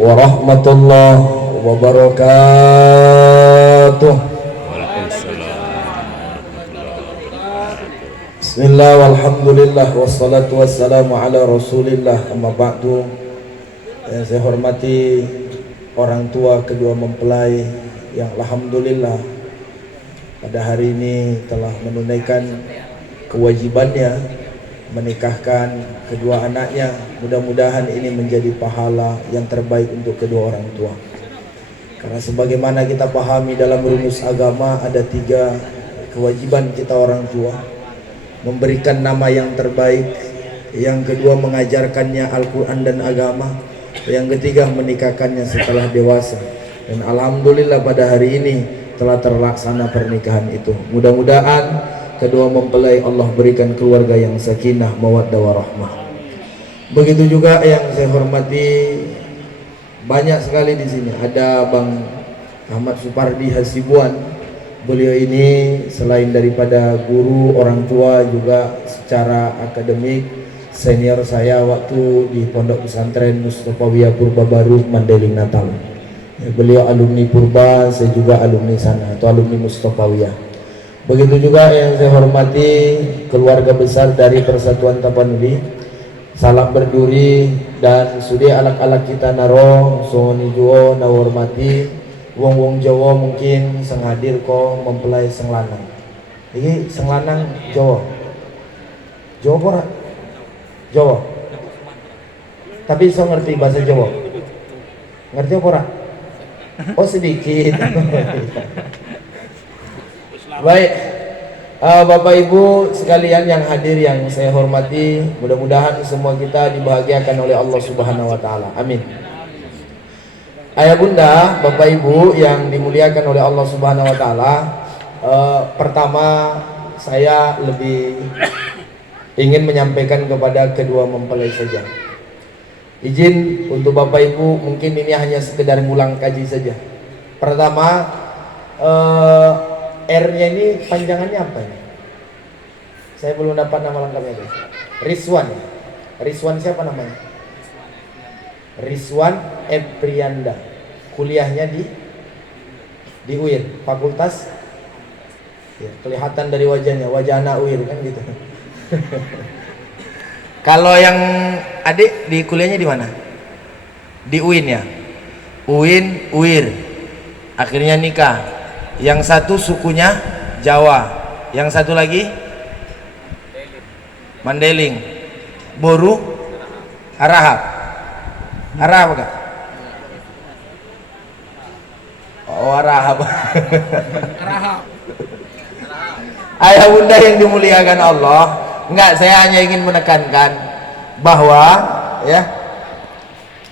warahmatullahi wabarakatuh. Bismillah walhamdulillah wassalatu wassalamu ala rasulillah, amma ba'du. Yang saya hormati orang tua kedua mempelai yang alhamdulillah pada hari ini telah menunaikan kewajibannya menikahkan kedua anaknya. Mudah-mudahan ini menjadi pahala yang terbaik untuk kedua orang tua. Karena sebagaimana kita pahami dalam rumus agama ada 3 kewajiban kita orang tua: memberikan nama yang terbaik, yang kedua mengajarkannya Al-Quran dan agama, yang ketiga menikahkannya setelah dewasa. Dan alhamdulillah pada hari ini telah terlaksana pernikahan itu. Mudah-mudahan kedua mempelai Allah berikan keluarga yang sakinah, mawaddah warahmah. Begitu juga yang saya hormati, banyak sekali di sini. Ada Bang Ahmad Supardi Hasibuan. Beliau ini selain daripada guru, orang tua, juga secara akademik senior saya waktu di Pondok Pesantren Mustofawiyah Purba Baru, Mandailing, Natal. Beliau alumni Purba, saya juga alumni sana atau alumni Mustofawiyah. Begitu juga yang saya hormati keluarga besar dari Persatuan Tapanuli, salam berduri dan sudi alak-alak kita naro soni juo na hormati wong-wong Jawa mungkin seng hadir ko mempelai seng lanang. Ini seng lanang Jawa. Jawa pora? Jawa. Tapi so ngerti bahasa Jawa. Ngerti pora? Oh sedikit. Baik, Bapak Ibu sekalian yang hadir yang saya hormati, mudah-mudahan semua kita dibahagiakan oleh Allah Subhanahu wa taala. Amin. Ayah Bunda, Bapak Ibu yang dimuliakan oleh Allah Subhanahu wa taala, pertama saya lebih ingin menyampaikan kepada kedua mempelai saja. Izin untuk Bapak Ibu, mungkin ini hanya sekedar ngulang kaji saja. Pertama, R-nya ini panjangannya apa ya? Saya belum dapat nama lengkapnya guys. Rizwan. Rizwan siapa namanya? Rizwan Eprianda. Kuliahnya di UIR, fakultas ya, kelihatan dari wajahnya, wajah anak UIR kan gitu. Kalau yang adik di kuliahnya di mana? Di UIN ya? UIN, UIR. Akhirnya nikah. Yang satu sukunya Jawa, yang satu lagi Mandailing. Boru, Arahap. Arahap kak? Oh Arahap. Ayah Bunda yang dimuliakan Allah, enggak, saya hanya ingin menekankan bahwa ya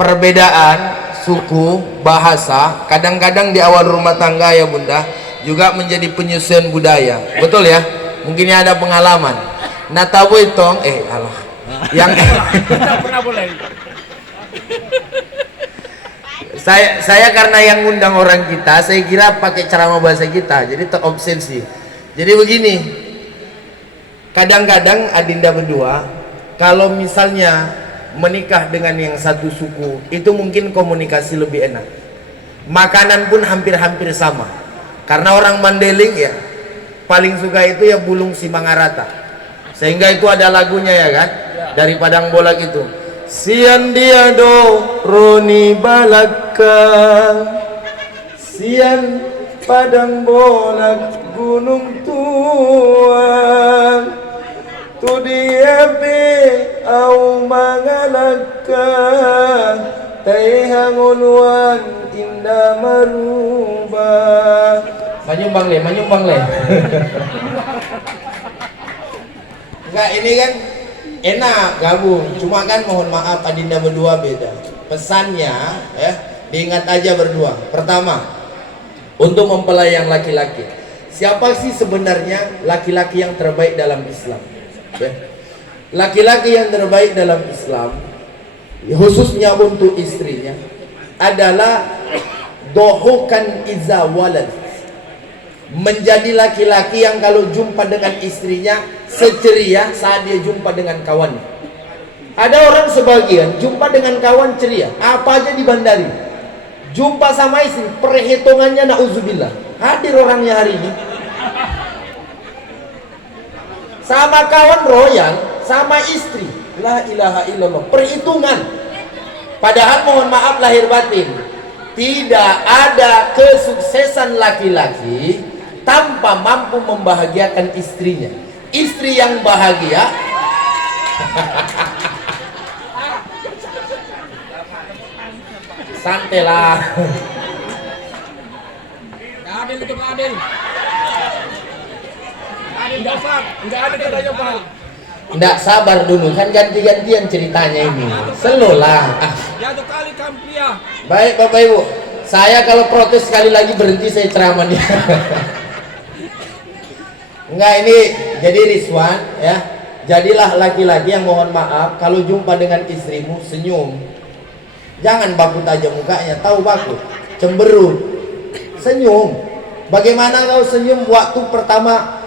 perbedaan suku, bahasa, kadang-kadang di awal rumah tangga ya Bunda juga menjadi penyusuan budaya. Betul ya? Mungkinnya ada pengalaman. Nah tahu itu Allah yang pernah boleh. Saya karena yang ngundang orang kita, saya kira pakai ceramah bahasa kita, jadi terobsesi. Jadi begini, kadang-kadang adinda berdua kalau misalnya menikah dengan yang satu suku itu mungkin komunikasi lebih enak, makanan pun hampir-hampir sama, karena orang Mandailing ya paling suka itu ya bulung si mangarata, sehingga itu ada lagunya ya kan, dari Padang Bolak itu, sian dia do roni balaka, sian Padang Bolak gunung tua, tu dia be au mangalaka taihangun wan indah maruba. Manyumbang le enggak, ini kan enak gabung, cuma kan mohon maaf adinda berdua beda pesannya ya, diingat aja berdua. Pertama, untuk mempelai yang laki-laki, siapa sih sebenarnya laki-laki yang terbaik dalam Islam ya? Laki-laki yang terbaik dalam Islam khususnya untuk istrinya adalah dohukan iza walad, menjadi laki-laki yang kalau jumpa dengan istrinya seceria saat dia jumpa dengan kawannya. Ada orang sebagian jumpa dengan kawan ceria, apa aja dibandari. Jumpa sama istri, perhitungannya na'udzubillah. Hadir orangnya hari ini. Sama kawan royal, sama istri, la ilaha illallah, perhitungan. Padahal mohon maaf lahir batin, tidak ada kesuksesan laki-laki tanpa mampu membahagiakan istrinya. Istri yang bahagia santai lah. Adil itu Pak Adil. Adil Gofar, enggak ada katanya Pak. Nggak sabar dulu, kan ganti-gantian ceritanya ini. Slow lah. Ya tuh kali kampia. Baik Bapak Ibu, saya kalau protes sekali lagi berhenti saya ceramah dia. Enggak, ini jadi Rizwan ya. Jadilah laki-laki yang mohon maaf kalau jumpa dengan istrimu senyum. Jangan bakut aja mukanya, tahu bakut, cemberut. Senyum. Bagaimana kau senyum waktu pertama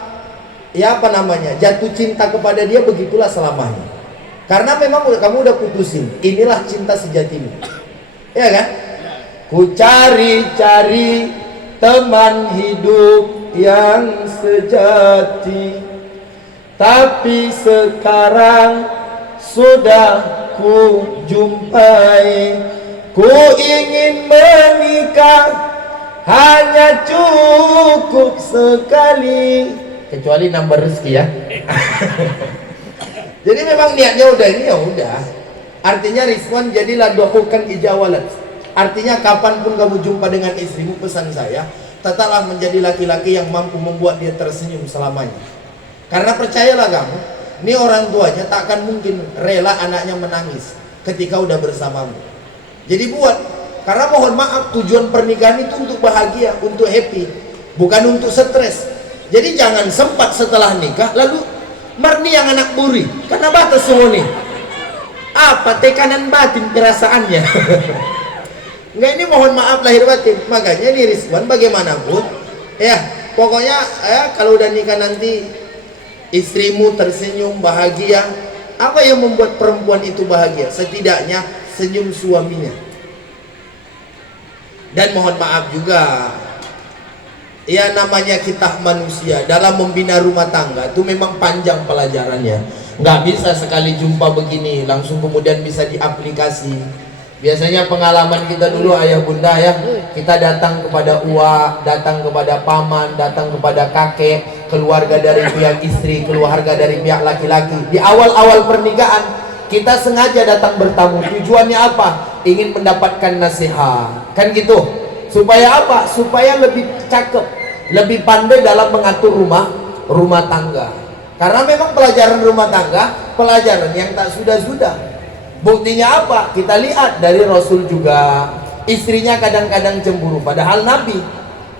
ya apa namanya jatuh cinta kepada dia, begitulah selamanya. Karena memang kamu udah putusin, inilah cinta sejatimu. Ya kan? Ku cari-cari teman hidup yang sejati, tapi sekarang sudah ku jumpai. Ku ingin menikah, hanya cukup sekali, kecuali nambah rezeki ya. Jadi memang niatnya udah ini ya udah. Artinya Rizwan jadilah doakan ijawalat. Artinya kapanpun kamu jumpa dengan istrimu, pesan saya, tetaplah menjadi laki-laki yang mampu membuat dia tersenyum selamanya. Karena percayalah kamu, ini orang tuanya tak akan mungkin rela anaknya menangis ketika udah bersamamu. Jadi buat, karena mohon maaf tujuan pernikahan itu untuk bahagia, untuk happy, bukan untuk stres. Jadi jangan sempat setelah nikah lalu marni yang anak buri, karena batas semua nih. Apa tekanan batin perasaannya. Enggak, ini mohon maaf lahir batin. Makanya nih Rizwan bagaimanapun ya, pokoknya ya kalau udah nikah nanti istrimu tersenyum bahagia. Apa yang membuat perempuan itu bahagia? Setidaknya senyum suaminya. Dan mohon maaf juga, ya namanya kita manusia dalam membina rumah tangga itu memang panjang pelajarannya. Nggak bisa sekali jumpa begini langsung kemudian bisa diaplikasi. Biasanya pengalaman kita dulu ayah bunda ya, kita datang kepada uak, datang kepada paman, datang kepada kakek, keluarga dari pihak istri, keluarga dari pihak laki-laki. Di awal-awal pernikahan kita sengaja datang bertamu. Tujuannya apa? Ingin mendapatkan nasihat, kan gitu. Supaya apa? Supaya lebih cakep, lebih pandai dalam mengatur rumah tangga. Karena memang pelajaran rumah tangga pelajaran yang tak sudah-sudah. Buktinya apa? Kita lihat dari Rasul juga, istrinya kadang-kadang cemburu, padahal Nabi.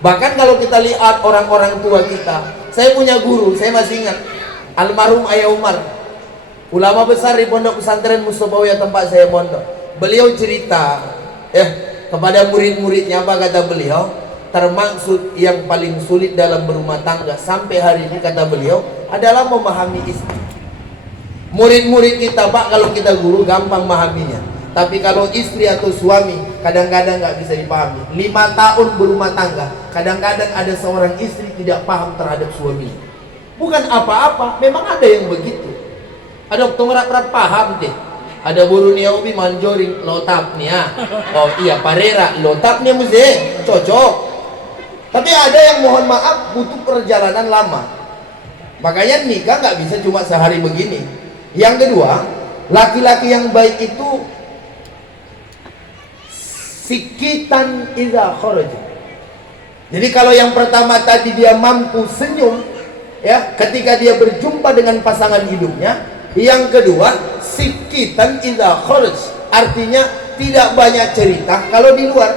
Bahkan kalau kita lihat orang-orang tua kita, saya punya guru, saya masih ingat almarhum Ayah Umar, ulama besar di pondok pesantren Mustofawiyah tempat saya mondok. Beliau cerita kepada murid-muridnya, apa kata beliau? Termaksud yang paling sulit dalam berumah tangga sampai hari ini, kata beliau, adalah memahami istri. Murid-murid kita Pak, kalau kita guru gampang memahaminya, tapi kalau istri atau suami kadang-kadang nggak bisa dipahami. 5 tahun berumah tangga, kadang-kadang ada seorang istri tidak paham terhadap suami. Bukan apa-apa, memang ada yang begitu. Ada orang paham deh. Ada burunia ubi manjoring lotapnya. Oh iya parera lotapnya mesti cocok. Tapi ada yang mohon maaf butuh perjalanan lama. Makanya nikah nggak bisa cuma sehari begini. Yang kedua, laki-laki yang baik itu sikitan idza kharaja. Jadi kalau yang pertama tadi dia mampu senyum ya ketika dia berjumpa dengan pasangan hidupnya. Yang kedua, sikitan idza kharaj, artinya tidak banyak cerita kalau di luar.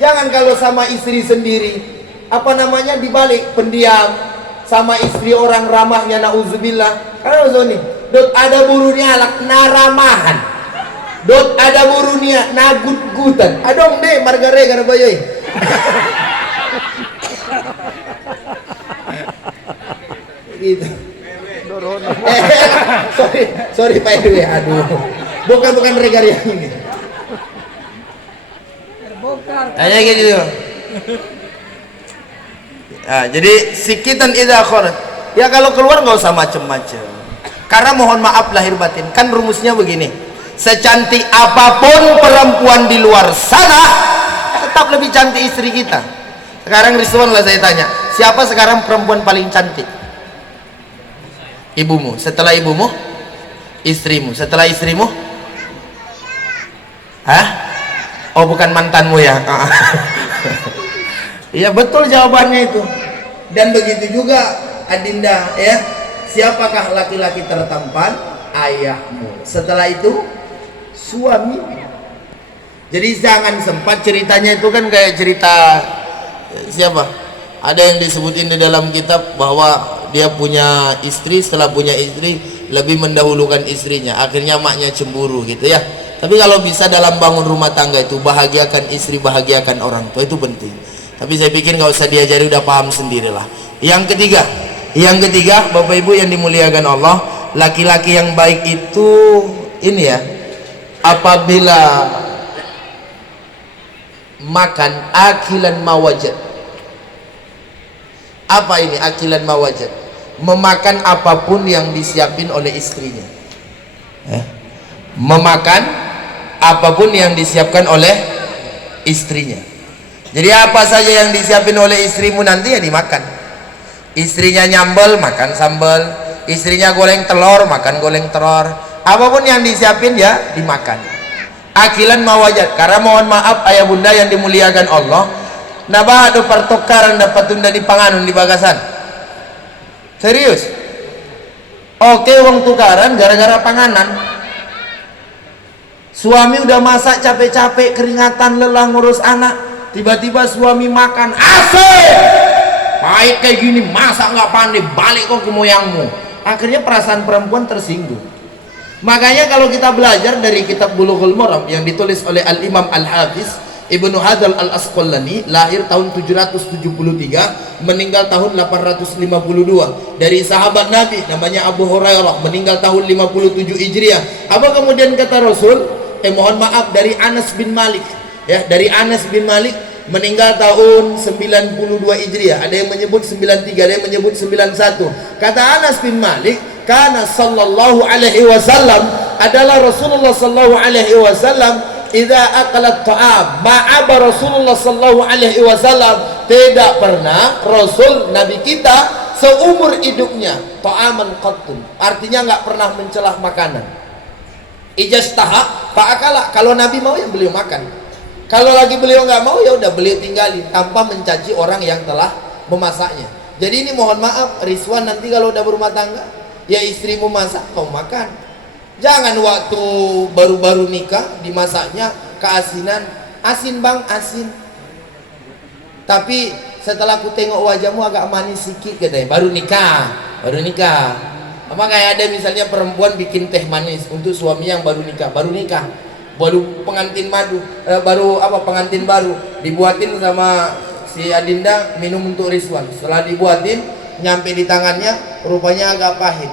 Jangan kalau sama istri sendiri apa namanya dibalik pendiam, sama istri orang ramahnya nauzubillah. Karena zoni dot ada burunya alak naramahan, dot ada burunya nagut-gutan. Adong deh margare garbayoy. Gitu. Sorry Pak RW, aduh. Bukan regar yang ini. Hanya gitu. Nah, jadi sikitan idza kharaj. Ya kalau keluar nggak usah macem-macem. Karena mohon maaf lahir batin, kan rumusnya begini. Secantik apapun perempuan di luar sana, tetap lebih cantik istri kita. Sekarang Rizwan lah saya tanya, siapa sekarang perempuan paling cantik? Ibumu. Setelah ibumu, istrimu. Setelah istrimu, hah? Oh bukan mantanmu ya? Iya betul jawabannya itu. Dan begitu juga Adinda ya. Siapakah laki-laki tertampan? Ayahmu. Setelah itu suami. Jadi jangan sempat ceritanya itu kan kayak cerita siapa? Ada yang disebutin di dalam kitab bahwa dia punya istri, setelah punya istri lebih mendahulukan istrinya, akhirnya maknya cemburu gitu ya. Tapi kalau bisa dalam bangun rumah tangga itu bahagiakan istri, bahagiakan orang tua, itu penting. Tapi saya pikir nggak usah diajari, udah paham sendirilah. Yang ketiga Bapak Ibu yang dimuliakan Allah, laki-laki yang baik itu ini ya, apabila makan akilan mawajad. Apa ini akilan mawajad? Memakan apapun yang disiapin oleh istrinya. Memakan apapun yang disiapkan oleh istrinya. Jadi apa saja yang disiapin oleh istrimu nanti ya dimakan. Istrinya nyambel, makan sambal. Istrinya goreng telur, makan goreng telur. Apapun yang disiapin ya dimakan. Akilan mawajad. Karena mohon maaf ayah bunda yang dimuliakan Allah, nabah ada pertukaran dapat tunda di panganun di bagasan. Serius? Oke, uang tukaran gara-gara panganan. Suami udah masak capek-capek, keringatan, lelah ngurus anak, tiba-tiba suami makan asik, baik kayak gini, masa nggak pandai, balik kok ke moyangmu. Akhirnya perasaan perempuan tersinggung. Makanya kalau kita belajar dari kitab Bulughul Maram yang ditulis oleh Al-Imam Al-Hafiz Ibnu Hajar Al-Asqalani, lahir tahun 773, meninggal tahun 852, dari sahabat Nabi namanya Abu Hurairah, meninggal tahun 57 Hijriah. Apa kemudian kata Rasul? Mohon maaf, dari Anas bin Malik ya, dari Anas bin Malik, meninggal tahun 92 Hijriah. Ada yang menyebut 93, ada yang menyebut 91. Kata Anas bin Malik, karena sallallahu alaihi wasallam, adalah Rasulullah sallallahu alaihi wasallam idza akalat ta'am ma'aba Rasulullah sallallahu alaihi wasallam, tidak pernah Rasul Nabi kita seumur hidupnya ta'aman qattun, artinya nggak pernah mencelah makanan. Ijastaha fa'akala, kalau Nabi mau ya beliau makan, kalau lagi beliau nggak mau ya udah beliau tinggalin tanpa mencaci orang yang telah memasaknya. Jadi ini mohon maaf Rizwan, nanti kalau udah berumah tangga ya istrimu masak kau makan. Jangan waktu baru-baru nikah dimasaknya keasinan, asin bang, asin. Tapi setelah aku tengok wajahmu agak manis sedikit katanya, baru nikah. Apa kayak ada misalnya perempuan bikin teh manis untuk suami yang baru nikah, baru pengantin madu, pengantin baru dibuatin sama si Adinda minum untuk Rizwan. Setelah dibuatin, nyampe di tangannya rupanya agak pahit.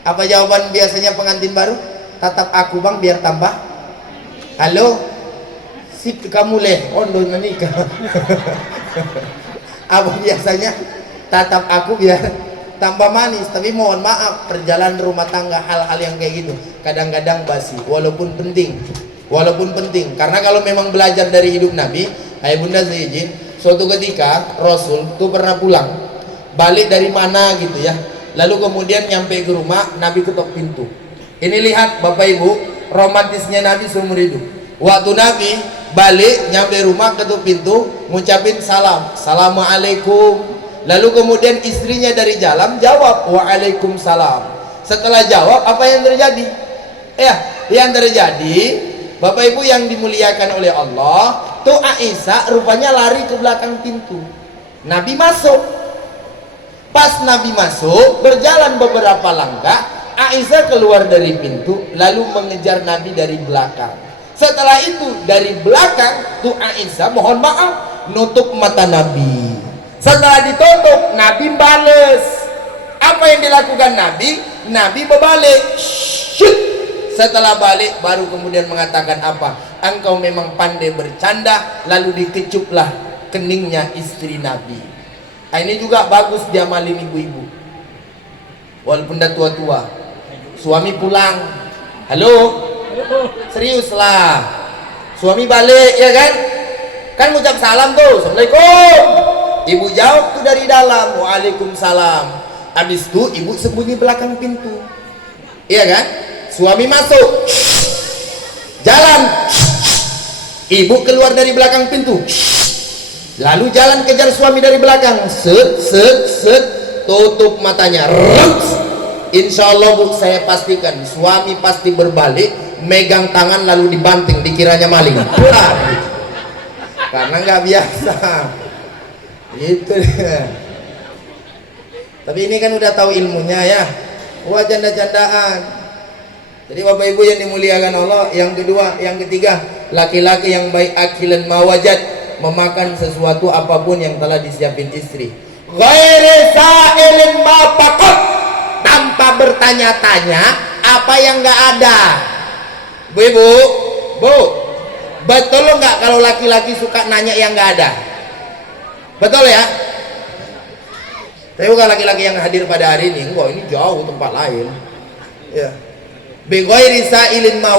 Apa jawaban biasanya pengantin baru? Tatap aku bang biar tambah. Halo, sip kamu leh, ondo nikah. Apa biasanya? Tatap aku biar tambah manis. Tapi mohon maaf, perjalanan rumah tangga hal-hal yang kayak gitu kadang-kadang basi, walaupun penting. Karena kalau memang belajar dari hidup Nabi, ayah bunda saya izin, suatu ketika Rasul tuh pernah pulang, balik dari mana gitu ya. Lalu kemudian nyampe ke rumah, Nabi ketok pintu. Ini lihat Bapak Ibu, romantisnya Nabi seumur hidup. Waktu Nabi balik nyampe rumah, ketuk pintu, ngucapin salam, assalamualaikum. Lalu kemudian istrinya dari jalan jawab waalaikumsalam. Setelah jawab, apa yang terjadi? Yang terjadi Bapak Ibu yang dimuliakan oleh Allah, tuh Aisyah rupanya lari ke belakang pintu. Nabi masuk. Pas Nabi masuk, berjalan beberapa langkah, Aisyah keluar dari pintu lalu mengejar Nabi dari belakang. Setelah itu dari belakang tuh Aisyah mohon maaf nutup mata Nabi. Setelah ditutup, Nabi bales. Apa yang dilakukan Nabi? Nabi berbalik. Syut. Setelah balik baru kemudian mengatakan apa? Engkau memang pandai bercanda. Lalu dikecuplah keningnya istri Nabi. Nah, ini juga bagus diamalin ibu-ibu. Walaupun dah tua-tua. Suami pulang, halo, seriuslah. Suami balik, ya kan? Kan ngucap salam tuh, assalamualaikum. Ibu jawab tuh dari dalam, waalaikumsalam. Habis itu ibu sembunyi belakang pintu, iya kan? Suami masuk, jalan, ibu keluar dari belakang pintu, lalu jalan kejar suami dari belakang, set set set, tutup matanya. Insya Allah bu, saya pastikan suami pasti berbalik, megang tangan lalu dibanting, dikiranya maling. Karena nggak biasa. Itu dia. Tapi ini kan udah tahu ilmunya ya. Wah, canda-candaan. Jadi bapak ibu yang dimuliakan Allah, yang kedua, yang ketiga, laki-laki yang baik akilan mawajad, memakan sesuatu apapun yang telah disiapin istri. Ghairi sa'ilin ma faqat, tanpa bertanya-tanya apa yang nggak ada. Bu, betul nggak kalau laki-laki suka nanya yang nggak ada? Betul ya? Tapi bukan laki-laki yang hadir pada hari ini. Enggak, ini jauh tempat lain. Ya. Bi ghairi sa'ilin ma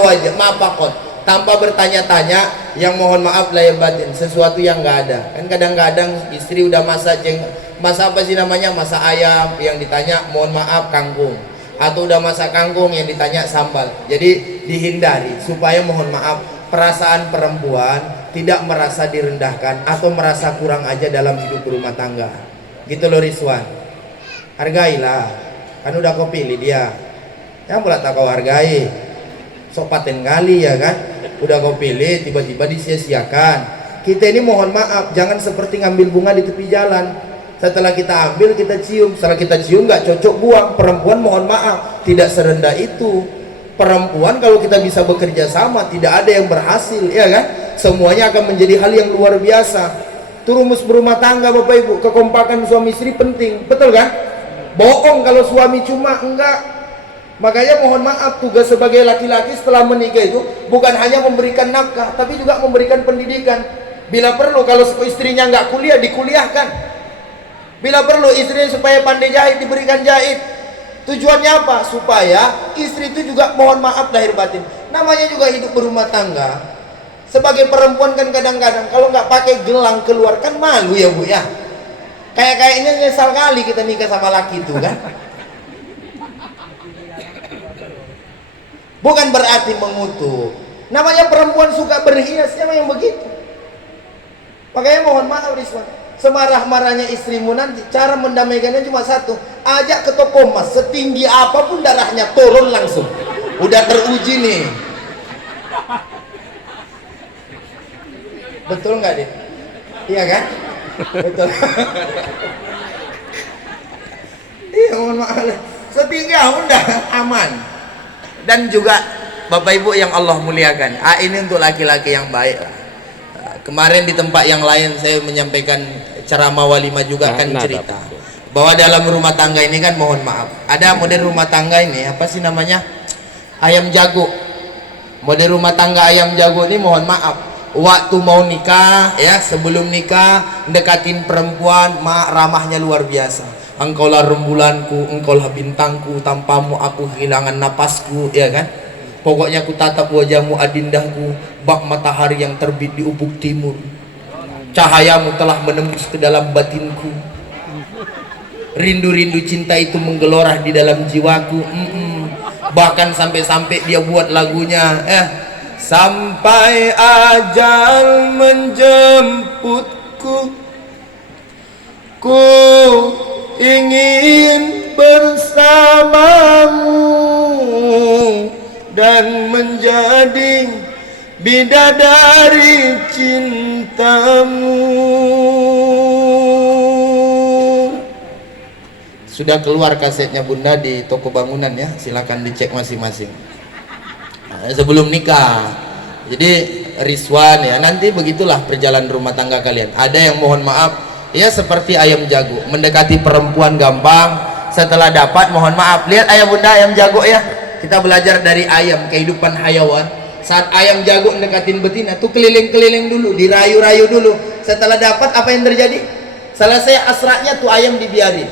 faqat, tanpa bertanya-tanya yang mohon maaf lahir batin, sesuatu yang nggak ada. Kan kadang-kadang istri udah masak apa sih namanya, masak ayam, yang ditanya mohon maaf kangkung, atau udah masak kangkung yang ditanya sambal. Jadi dihindari supaya mohon maaf perasaan perempuan tidak merasa direndahkan atau merasa kurang aja dalam hidup rumah tangga. Gitu loh Rizwan, hargailah, kan udah kau pilih dia, yang pula tak kau hargai, sok paten kali ya kan, udah kau pilih tiba-tiba disia-siakan. Kita ini mohon maaf jangan seperti ngambil bunga di tepi jalan, setelah kita ambil kita cium, setelah kita cium nggak cocok buang. Perempuan mohon maaf tidak serendah itu. Perempuan kalau kita bisa bekerja sama tidak ada yang berhasil, ya kan, semuanya akan menjadi hal yang luar biasa. Itu rumus berumah tangga bapak ibu, kekompakan suami istri penting, betul kan? Bohong kalau suami cuma enggak. Makanya mohon maaf, tugas sebagai laki-laki setelah menikah itu bukan hanya memberikan nafkah, tapi juga memberikan pendidikan. Bila perlu kalau istrinya enggak kuliah, dikuliahkan. Bila perlu istrinya supaya pandai jahit, diberikan jahit. Tujuannya apa? Supaya istri itu juga mohon maaf lahir batin, namanya juga hidup berumah tangga. Sebagai perempuan kan kadang-kadang kalau nggak pakai gelang keluar kan malu ya bu ya. Kayaknya nyesal kali kita nikah sama laki itu kan. Bukan berarti mengutuk. Namanya perempuan suka berhias, siapa yang begitu? Makanya mohon maaf Rizwan, semarah-marahnya istrimu nanti, cara mendamaikannya cuma satu, ajak ke toko emas, setinggi apapun darahnya turun langsung. Udah teruji nih. Betul nggak deh? Iya kan? Betul. Iya, mohon maaf. Setinggi udah aman. Dan juga bapak ibu yang Allah muliakan, ini untuk laki-laki yang baik. Kemarin di tempat yang lain saya menyampaikan ceramah walimah juga kan cerita bahwa dalam rumah tangga ini kan mohon maaf, ada model rumah tangga ini apa sih namanya, ayam jago. Model rumah tangga ayam jago ini mohon maaf, waktu mau nikah ya, sebelum nikah dekatin perempuan ramahnya luar biasa. Engkaulah rembulanku, engkaulah bintangku, tanpamu aku kehilangan napasku, ya kan? Pokoknya ku tatap wajahmu adindahku, bak matahari yang terbit di ufuk timur. Cahayamu telah menembus ke dalam batinku. Rindu-rindu cinta itu menggelorah di dalam jiwaku. Bahkan sampai-sampai dia buat lagunya, sampai ajal menjemputku, ku ingin bersamamu dan menjadi bidadari cintamu. Sudah keluar kasetnya Bunda di toko bangunan ya, silakan dicek masing-masing. Sebelum nikah. Jadi Rizwan ya, nanti begitulah perjalanan rumah tangga kalian. Ada yang mohon maaf ya seperti ayam jago, mendekati perempuan gampang, setelah dapat mohon maaf, lihat ayah bunda ayam jago ya, kita belajar dari ayam, kehidupan hayawan. Saat ayam jago mendekatin betina tuh keliling-keliling dulu, dirayu-rayu dulu. Setelah dapat, apa yang terjadi? Selesai asraknya tuh ayam dibiarin.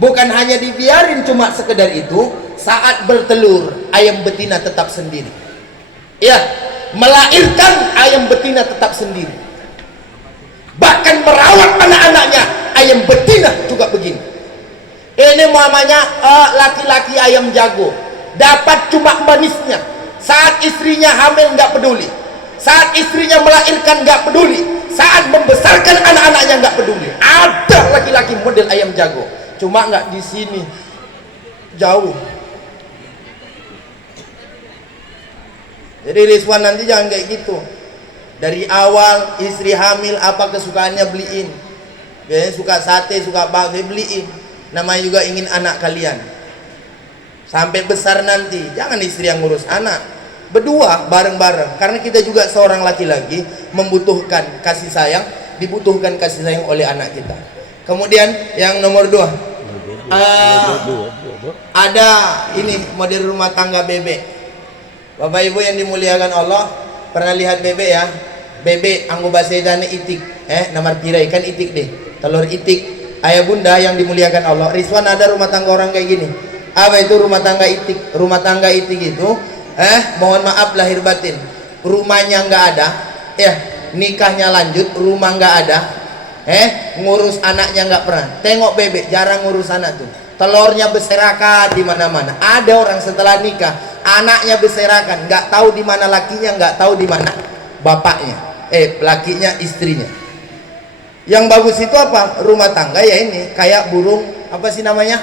Bukan hanya dibiarin cuma sekedar itu, saat bertelur ayam betina tetap sendiri. Ya, melahirkan ayam betina tetap sendiri. Bahkan merawat anak-anaknya ayam betina juga begini. Ini namanya laki-laki ayam jago, dapat cuma manisnya. Saat istrinya hamil nggak peduli, saat istrinya melahirkan nggak peduli, saat membesarkan anak-anaknya nggak peduli. Ada laki-laki model ayam jago, cuma nggak di sini, jauh. Jadi Rizwan nanti jangan kayak gitu. Dari awal istri hamil apa kesukaannya beliin. Biasanya suka sate, suka bakso, beliin. Namanya juga ingin anak kalian. Sampai besar nanti, jangan istri yang ngurus anak. Berdua bareng-bareng. Karena kita juga seorang laki-laki membutuhkan kasih sayang, dibutuhkan kasih sayang oleh anak kita. Kemudian yang nomor 2, ada ini model rumah tangga bebek. Bapak Ibu yang dimuliakan Allah, pernah lihat bebek ya? Bebek anggo bahasa Indonesia itik, namar tirai kan itik deh, telur itik. Ayah bunda yang dimuliakan Allah, Rizwan ada rumah tangga orang kayak gini. Apa itu rumah tangga itik? Rumah tangga itik itu, mohon maaf lahir batin, rumahnya nggak ada, nikahnya lanjut, rumah nggak ada, ngurus anaknya nggak pernah. Tengok bebek jarang ngurus anak tuh, telurnya berserakan di mana-mana. Ada orang setelah nikah, anaknya berserakan, nggak tahu di mana lakinya, nggak tahu di mana bapaknya. Lakinya, istrinya. Yang bagus itu apa? Rumah tangga ya ini kayak burung apa sih namanya?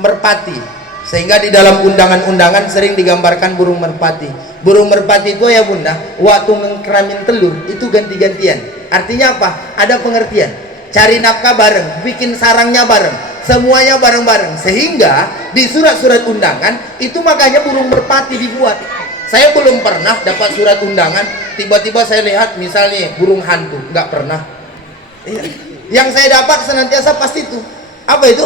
Merpati. Sehingga di dalam undangan-undangan sering digambarkan burung merpati. Burung merpati itu ya bunda, waktu ngekeramin telur itu ganti-gantian. Artinya apa? Ada pengertian. Cari nafkah bareng, bikin sarangnya bareng, semuanya bareng-bareng. Sehingga di surat-surat undangan itu makanya burung merpati dibuat. Saya belum pernah dapat surat undangan, tiba-tiba saya lihat misalnya burung hantu, nggak pernah. Yang saya dapat senantiasa pasti itu. Apa itu?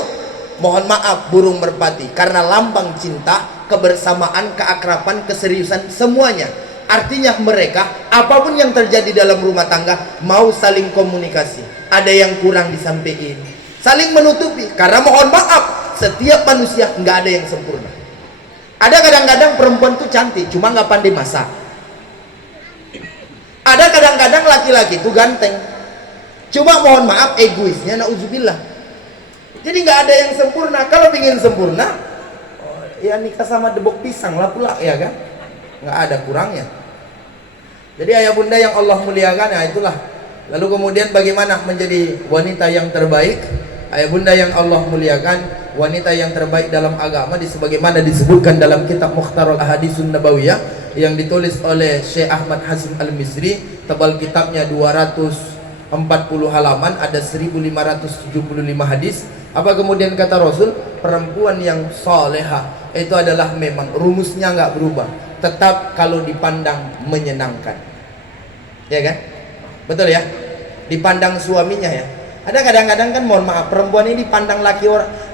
Mohon maaf, burung merpati, karena lambang cinta, kebersamaan, keakraban, keseriusan, semuanya. Artinya mereka, apapun yang terjadi dalam rumah tangga, mau saling komunikasi. Ada yang kurang disampaikan, saling menutupi. Karena mohon maaf, setiap manusia nggak ada yang sempurna. Ada kadang-kadang perempuan tuh cantik, cuma nggak pandai masak. Ada kadang-kadang laki-laki tuh ganteng, cuma mohon maaf egoisnya, nauzubillah. Jadi nggak ada yang sempurna. Kalau ingin sempurna, ya nikah sama debok pisang lah pula, ya kan? Nggak ada kurangnya. Jadi ayah bunda yang Allah muliakan, ya itulah. Lalu kemudian bagaimana menjadi wanita yang terbaik? Ayah bunda yang Allah muliakan, wanita yang terbaik dalam agama sebagaimana disebutkan dalam kitab Mukhtarul Ahaditsun Nabawiyah yang ditulis oleh Syekh Ahmad Hasim Al-Misri. Tebal kitabnya 240 halaman, ada 1575 hadis. Apa kemudian kata Rasul? Perempuan yang salehah itu adalah memang rumusnya nggak berubah, tetap kalau dipandang menyenangkan, ya kan? Betul ya? Dipandang suaminya ya. Ada kadang-kadang kan mohon maaf, perempuan ini dipandang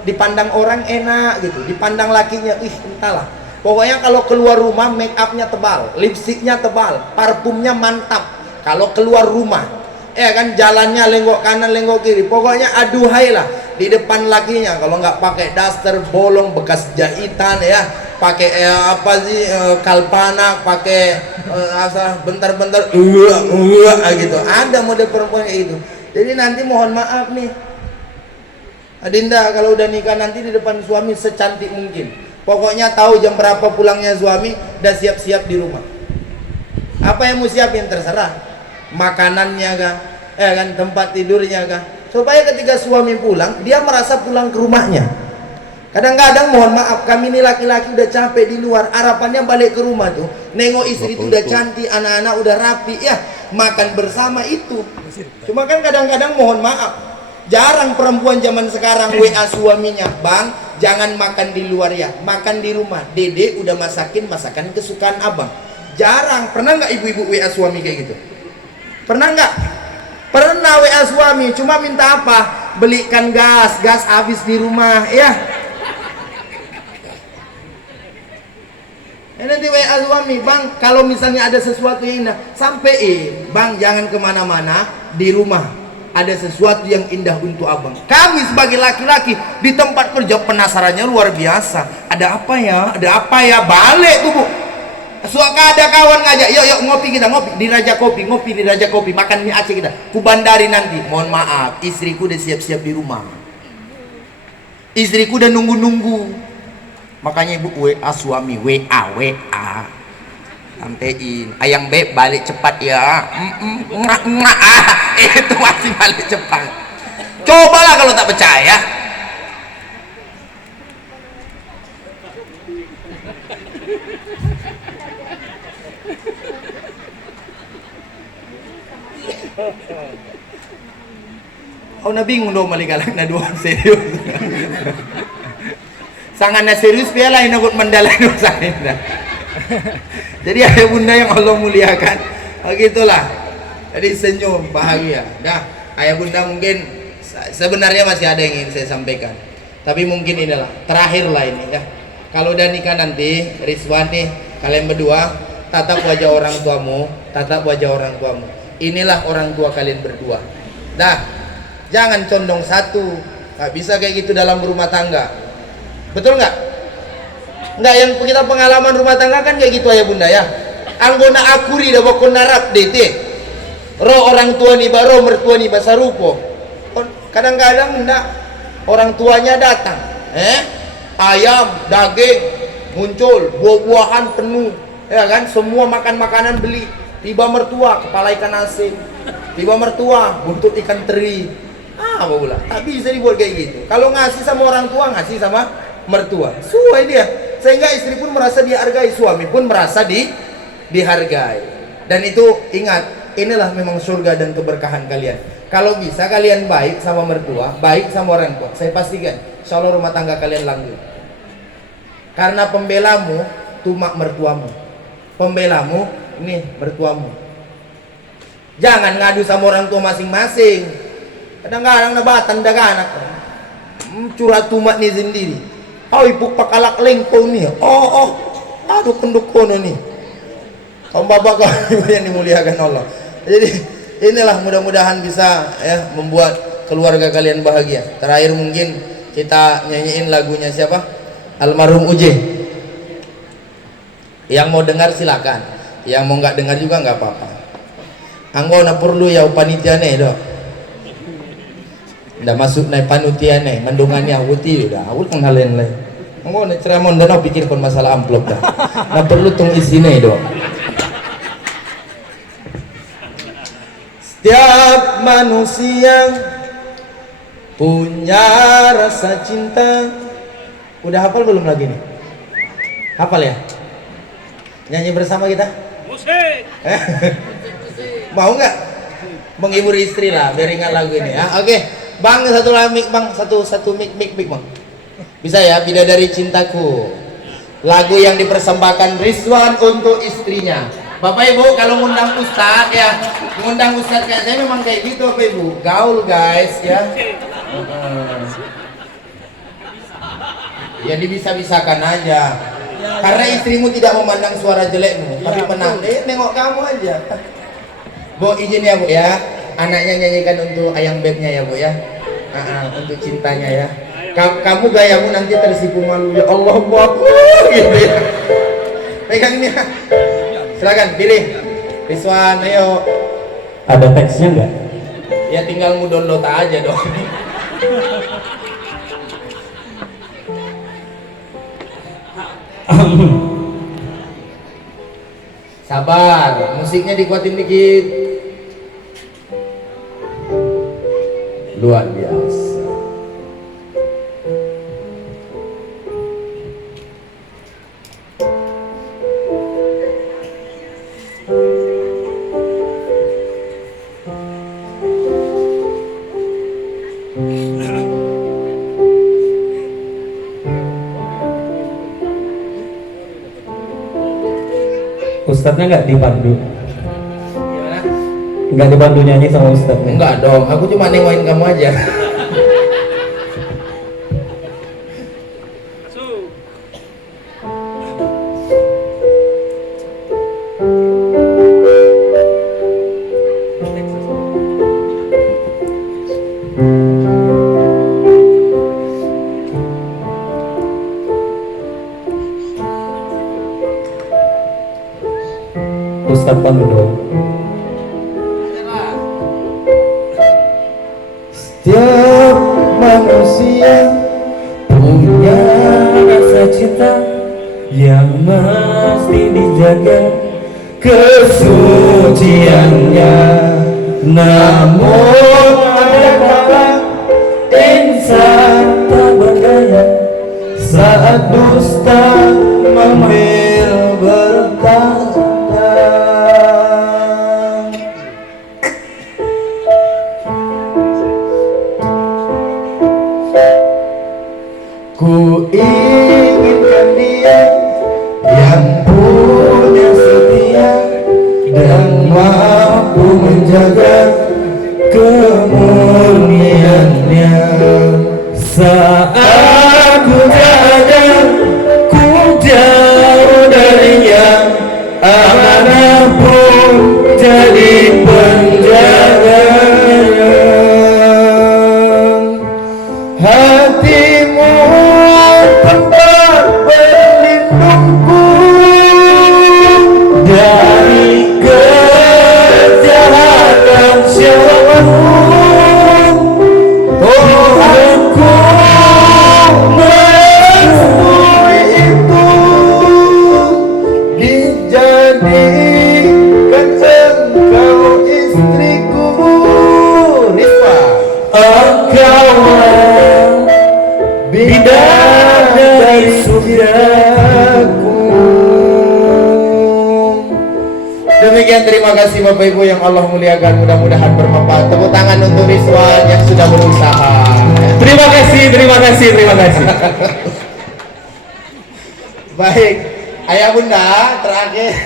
dipandang orang enak gitu, dipandang lakinya entahlah. Pokoknya kalau keluar rumah make upnya tebal, lipstiknya tebal, parfumnya mantap. Kalau keluar rumah, ya kan, jalannya lenggok kanan lenggok kiri, pokoknya aduhai lah di depan lakinya. Kalau nggak pakai daster bolong bekas jahitan ya, pakai apa sih kalpana, pakai bentar-bentar gitu. Ada model perempuan kayak gitu. Jadi nanti mohon maaf nih Adinda, kalau udah nikah nanti di depan suami secantik mungkin. Pokoknya tahu jam berapa pulangnya suami, udah siap-siap di rumah. Apa yang mau siapin terserah, makanannya kah, kan, tempat tidurnya kah, supaya ketika suami pulang dia merasa pulang ke rumahnya. Kadang-kadang mohon maaf, kami ini laki-laki udah capek di luar, harapannya balik ke rumah tuh nengok istri itu udah cantik, anak-anak udah rapi, ya makan bersama itu. Cuma kan kadang-kadang mohon maaf, jarang perempuan zaman sekarang WA suaminya, bang jangan makan di luar ya, makan di rumah, dede udah masakin masakan kesukaan abang. Jarang. Pernah nggak ibu-ibu WA suami kayak gitu? Pernah nggak? Pernah WA suami, cuma minta apa? Belikan gas habis di rumah, ya. nanti WA suami, bang, kalau misalnya ada sesuatu yang indah, sampein, bang, jangan kemana-mana, di rumah ada sesuatu yang indah untuk abang. Kami sebagai laki-laki di tempat kerja penasarannya luar biasa. Ada apa ya? Ada apa ya? Balik tuh, Bu. Suaka ada kawan ngajak, yuk ngopi kita, ngopi di Raja Kopi, ngopi di Raja Kopi, makan mie Aceh kita. Ku bandari nanti. Mohon maaf, istriku udah siap-siap di rumah. Istriku udah nunggu-nunggu. Makanya ibu WA suami, WA sampein, ayang beb balik cepat ya. Itu masih balik cepat. Cobalah kalau tak percaya. Oh, na bingung daw maligalang na doon serius. Sangat na serius pia lain aku mandalay dosa indah. Jadi ayah bunda yang Allah muliakan, begitulah. Jadi senyum bahagia. Dah, ayah bunda mungkin sebenarnya masih ada yang ingin saya sampaikan, tapi mungkin inilah terakhir lah ini ya. Kalau udah nikah nanti, Rizwan nih, kalian berdua tatap wajah orang tuamu, tatap wajah orang tuamu. Inilah orang tua kalian berdua. Dah, jangan condong satu. Gak bisa kayak gitu dalam rumah tangga. Betul nggak? Nggak, yang kita pengalaman rumah tangga kan kayak gitu ayah bunda ya. Anggona akuri dah bokon narap dete. Roh orang tua nih baru mertua nih bahasa rupo. Kadang-kadang enggak, orang tuanya datang, ayam, daging muncul, buah-buahan penuh, ya kan? Semua makan makanan beli. Tiba mertua kepala ikan asin, tiba mertua buntut ikan teri. Apa pula? Tak bisa dibuat kayak gitu. Kalau ngasih sama orang tua, ngasih sama mertua. Sesuai dia. Sehingga istri pun merasa dihargai, suami pun merasa dihargai. Dan itu ingat, inilah memang surga dan keberkahan kalian. Kalau bisa kalian baik sama mertua, baik sama orang tua, saya pastikan insya Allah rumah tangga kalian langgeng. Karena pembelamu tumak mertuamu, pembelamu ini mertuamu. Jangan ngadu sama orang tua masing-masing. Kadang-kadang nabatan daga anak curhat tumak nih sendiri. Oh, ibu pakalak lengkau nih. Aduh kenduk kono nih. Kaum bapak kau yang dimuliakan Allah. Jadi inilah mudah-mudahan bisa ya membuat keluarga kalian bahagia. Terakhir mungkin kita nyanyiin lagunya siapa? Almarhum Uje. Yang mau dengar silakan. Yang mau nggak dengar juga nggak apa-apa. Anggo na perlu ya panitia nih dok. Ndak masuk naik panitia nih, mendungannya wuti udah. Awul penghalian lain. Anggo na ceramon dan pikirkan masalah amplop dah. Nah perlu tung isi nih dok. Setiap manusia punya rasa cinta. Udah hafal belum lagi nih? Hafal ya? Nyanyi bersama kita? Musik. Mau nggak? Menghibur istri lah, biar ingat lagu ini ya. Oke, bang satu mic bang, satu mic bang. Bisa ya, Bidadari Cintaku. Lagu yang dipersembahkan Rizwan untuk istrinya. Bapak Ibu kalau ngundang ustadz ya, ngundang ustadz kayak saya memang kayak gitu Bapak Ibu, gaul guys ya. Ya dibisa-bisakan aja. Karena istrimu tidak memandang suara jelekmu, tapi nengok kamu aja. Bu izin ya Bu ya, anaknya nyanyikan untuk ayang bebnya ya Bu ya, untuk cintanya ya. Kamu gayamu nanti tersipu malu ya Allah gitu ya. Pegang ini. Silakan pilih. Rizwan, ayo. Ada teksnya nggak? Ya tinggal mu download aja dong. Sabar, musiknya dikuatin dikit. Luar biasa. Ustadznya nggak dipandu? Gimana? Nggak dipandu nyanyi sama ustadznya? Enggak dong, aku cuma nengokin kamu aja. Ustadz bantu dong. Setiap manusia Punya rasa cinta yang mesti dijaga kesuciannya. Namun ada kala insan tak berdaya saat dusta mengambil berkata. Ku inginkan dia yang punya setia dan mampu menjaga kemurniannya. saat ku jaga, ku jauh darinya. Amanah pun jadi penjaganya. Hatimu tempat berlindungku Dari kejahatan syaitan, Tuhanku merestui itu, dijadikan engkau istriku. Risma, engkaulah bidadari surgaku. Demikian, terima kasih Bapak Ibu yang Allah muliakan, mudah-mudahan bermanfaat. Tepuk tangan untuk Rizwan yang sudah berusaha. Terima kasih, terima kasih, terima kasih. Baik, ayah bunda, terakhir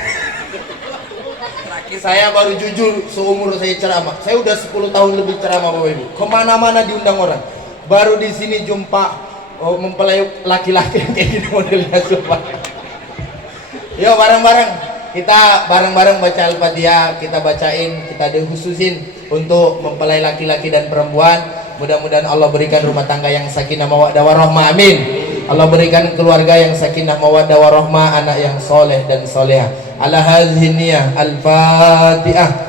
saya baru jujur seumur saya ceramah. Saya udah 10 tahun lebih ceramah Bapak Ibu. Kemana-mana diundang orang. Baru di sini jumpa mempelai laki-laki yang kayak gini modelnya sumpah. Yuk bareng-bareng. Kita bareng-bareng baca Al-Fatihah, kita bacain, kita dikhususin untuk mempelai laki-laki dan perempuan. Mudah-mudahan Allah berikan rumah tangga yang sakinah mawaddah warahmah, amin. Allah berikan keluarga yang sakinah mawaddah warahmah, anak yang soleh dan soleha. Ala hadhihi niyah. Al-Fatihah.